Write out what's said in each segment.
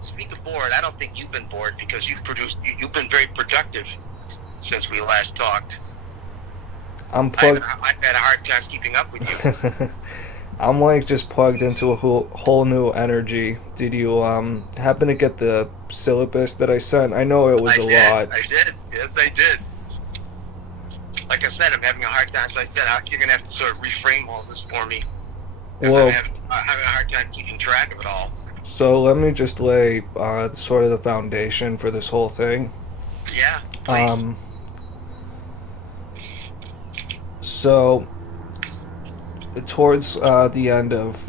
speak of bored, I don't think you've been bored because you've been very productive since we last talked. I'm plugged. I've had a hard time keeping up with you. I'm like just plugged into a whole new energy. Did you happen to get the syllabus that I sent? I know it was a lot. I did. Yes, I did. Like I said, I'm having a hard time. So I said, you're going to have to sort of reframe all this for me. Because Well, I'm having a hard time keeping track of it all. so let me just lay sort of the foundation for this whole thing. Yeah, please. Um, so towards the end of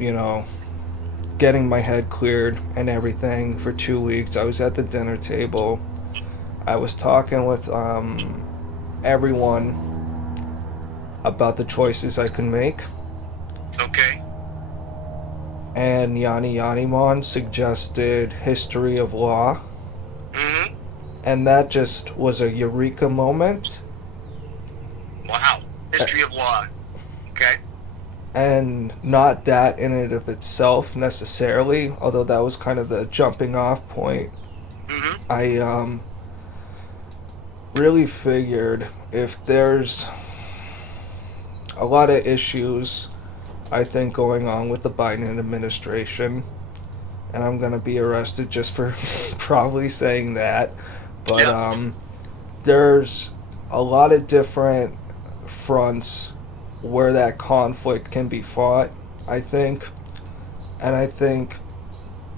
getting my head cleared and everything for 2 weeks, I was at the dinner table. I was talking with everyone about the choices I can make. Okay. And Yanni Yanimon suggested history of law. Mm-hmm. And that just was a eureka moment. Wow. History of law. Okay. And not that in and of itself necessarily, although that was kind of the jumping off point. Mm-hmm. I really figured if there's a lot of issues, I think, going on with the Biden administration, and I'm gonna be arrested just for probably saying that, but Yep. there's a lot of different fronts where that conflict can be fought, I think. And I think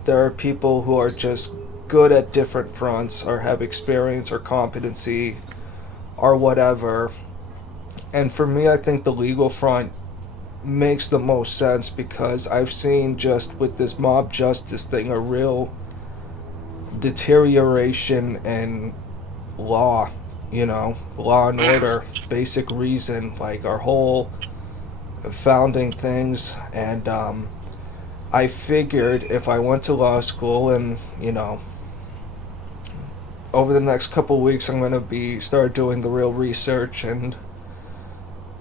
there are people who are just good at different fronts or have experience or competency or whatever. And for me, I think the legal front makes the most sense because I've seen just with this mob justice thing a real deterioration in law, law and order, basic reason, like our whole founding things. And I figured if I went to law school and, over the next couple weeks I'm going to be start doing the real research and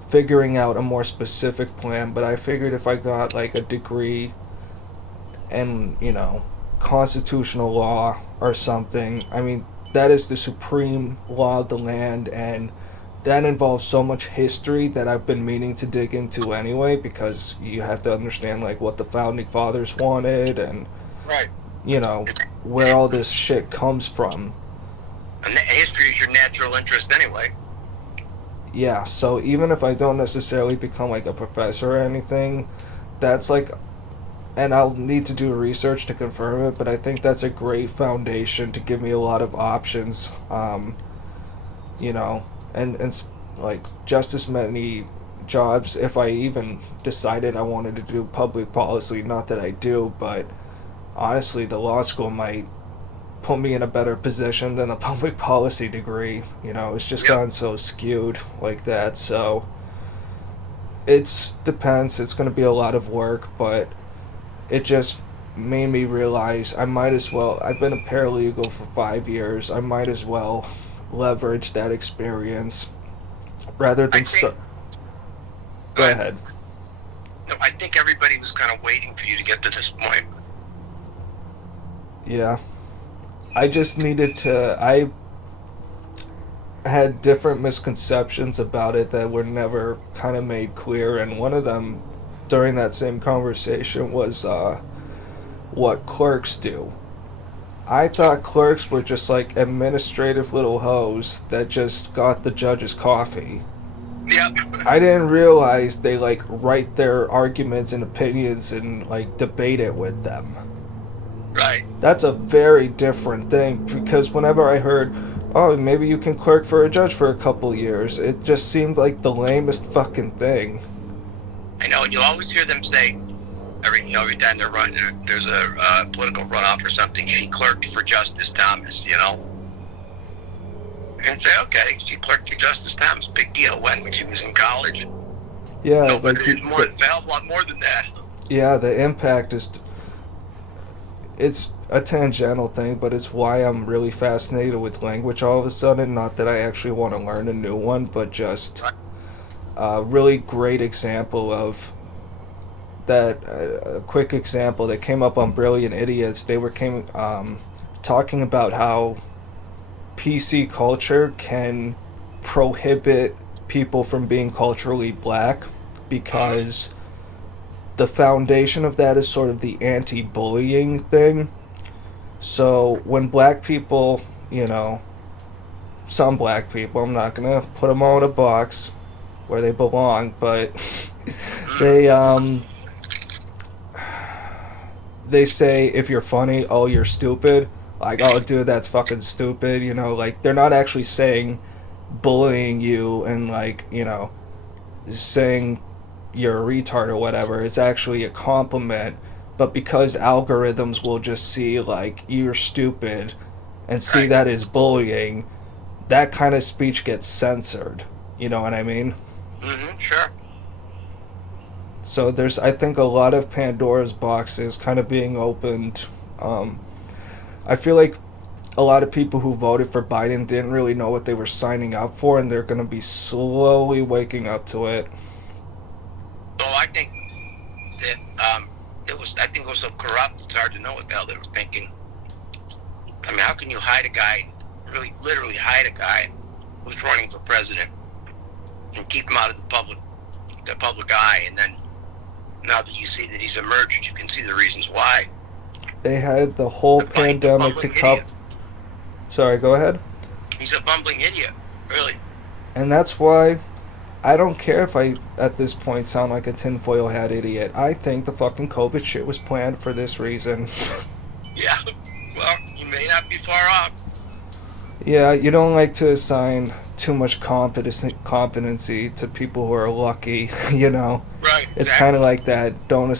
figuring out a more specific plan, but I figured if I got like a degree in, constitutional law or something, I mean, that is the supreme law of the land, and that involves so much history that I've been meaning to dig into anyway, because you have to understand like what the founding fathers wanted and Right. you know where all this shit comes from. And history is your natural interest anyway. Yeah, so even if I don't necessarily become like a professor or anything, that's like, and I'll need to do research to confirm it, but I think that's a great foundation to give me a lot of options. You know, and like just as many jobs if I even decided I wanted to do public policy. Not that I do, but honestly, the law school might put me in a better position than a public policy degree. It's just Yep. gotten so skewed like that. So it's depends. It's going to be a lot of work, but it just made me realize I might as well. I've been a paralegal for 5 years. I might as well leverage that experience rather I than think. start. Go Go ahead. ahead. No, I think everybody was kind of waiting for you to get to this point. Yeah. I just needed to. I had different misconceptions about it that were never kind of made clear, and one of them during that same conversation was what clerks do. I thought clerks were just like administrative little hoes that just got the judge's coffee. Yep. I didn't realize they like write their arguments and opinions and like debate it with them. Right. That's a very different thing because whenever I heard, oh, maybe you can clerk for a judge for a couple years, it just seemed like the lamest fucking thing. I know, and you'll always hear them say, every time there's a political runoff or something, she clerked for Justice Thomas, And say, okay, she clerked for Justice Thomas. Big deal. When she was in college? Yeah, No, but like it's a hell of a lot more than that. yeah, the impact is it's a tangential thing, but it's why I'm really fascinated with language all of a sudden. Not that I actually want to learn a new one, but just Right. a really great example of that a quick example that came up on Brilliant Idiots. They were talking about how PC culture can prohibit people from being culturally black because the foundation of that is sort of the anti-bullying thing. So when black people, some black people, I'm not gonna put them all in a box where they belong, but they say if you're funny, oh, you're stupid. Like, oh, dude, that's fucking stupid. Like, they're not actually saying bullying you and, like, saying you're a retard or whatever. It's actually a compliment. But because algorithms will just see, like, you're stupid and see that as bullying, that kind of speech gets censored. You know what I mean? Mm-hmm, sure. So there's, I think, a lot of Pandora's boxes kind of being opened. I feel like a lot of people who voted for Biden didn't really know what they were signing up for, and they're going to be slowly waking up to it. So I think that it was so corrupt, it's hard to know what the hell they were thinking. I mean, how can you hide a guy, really literally hide a guy who's running for president and keep him out of the public eye, and then now that you see that he's emerged, you can see the reasons why. They had the whole pandemic to cover. Sorry, go ahead. He's a bumbling idiot, really. And that's why I don't care if I, at this point, sound like a tinfoil hat idiot. I think the fucking COVID shit was planned for this reason. Yeah, well, you may not be far off. Yeah, you don't like to assign too much competency to people who are lucky, Right. It's kind of like that, don't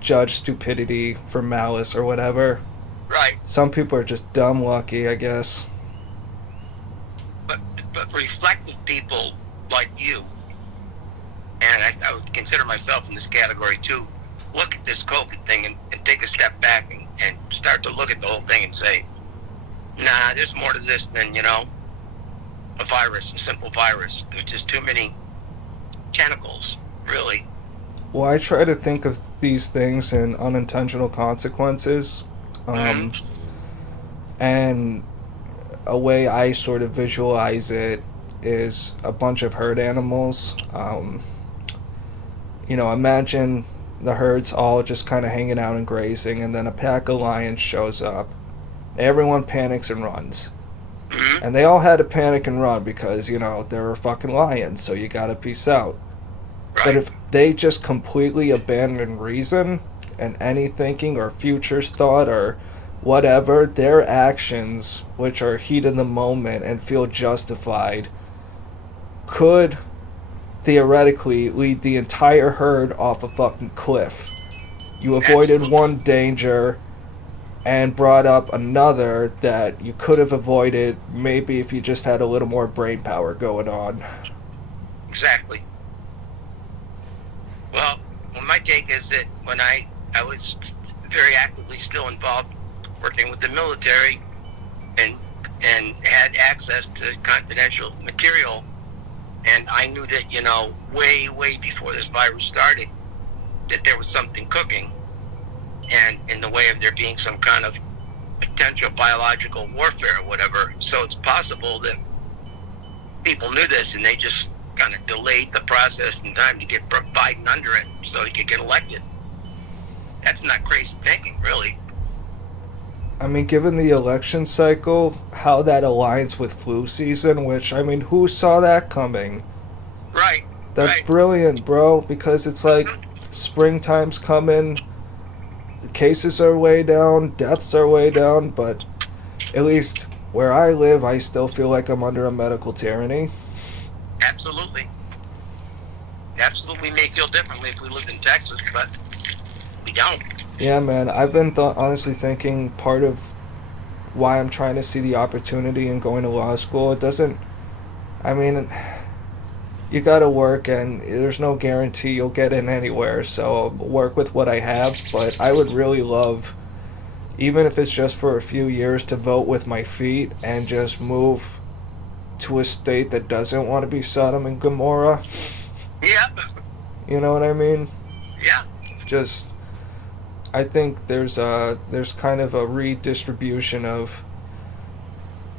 judge stupidity for malice or whatever. Right. Some people are just dumb lucky, I guess. But reflective people like you, and I would consider myself in this category too, look at this COVID thing and take a step back and start to look at the whole thing and say, nah, there's more to this than, a virus, a simple virus. There's just too many tentacles, really. Well, I try to think of these things in unintentional consequences. And a way I sort of visualize it is a bunch of herd animals. Imagine the herd's all just kind of hanging out and grazing, and then a pack of lions shows up. Everyone panics and runs. And they all had to panic and run because, they were fucking lions, so you gotta peace out. Right. But if they just completely abandon reason and any thinking or futures thought or whatever, their actions, which are heat in the moment and feel justified, could theoretically lead the entire herd off a fucking cliff. You avoided one danger and brought up another that you could have avoided maybe if you just had a little more brain power going on. Exactly. Well, my take is that when I was very actively still involved working with the military and had access to confidential material, and I knew that, way before this virus started, that there was something cooking, and in the way of there being some kind of potential biological warfare or whatever. So it's possible that people knew this and they just kind of delayed the process in time to get Biden under it so he could get elected. That's not crazy thinking, really. I mean, given the election cycle, how that aligns with flu season, which, I mean, who saw that coming? Right. That's right. Brilliant, bro, because it's like springtime's coming, the cases are way down, deaths are way down, but at least where I live, I still feel like I'm under a medical tyranny. Absolutely. Absolutely may feel differently if we lived in Texas, but we don't. Yeah, man, I've been honestly thinking part of why I'm trying to see the opportunity in going to law school, you gotta work and there's no guarantee you'll get in anywhere, so I'll work with what I have, but I would really love, even if it's just for a few years, to vote with my feet and just move to a state that doesn't want to be Sodom and Gomorrah. Yeah. You know what I mean? Yeah. just, I think there's kind of a redistribution of,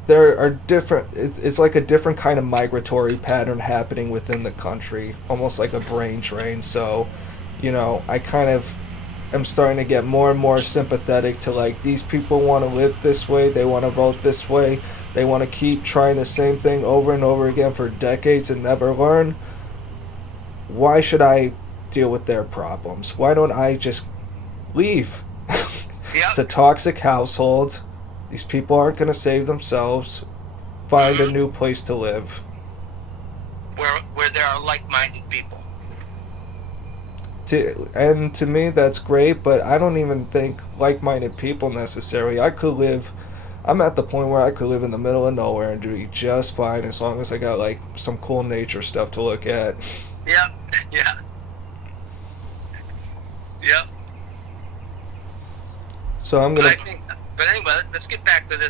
there are different, it's like a different kind of migratory pattern happening within the country, almost like a brain drain. So, I kind of am starting to get more and more sympathetic to, like, these people want to live this way, they want to vote this way, they want to keep trying the same thing over and over again for decades and never learn. Why should I deal with their problems? Why don't I just leave? Yep. It's a toxic household. These people aren't going to save themselves. Find a new place to live. Where there are like-minded people. And to me, that's great, but I don't even think like-minded people necessarily. I'm at the point where I could live in the middle of nowhere and do just fine as long as I got, like, some cool nature stuff to look at. Yep. Yeah. Yep. So I'm But going I think, but anyway, let's get back to this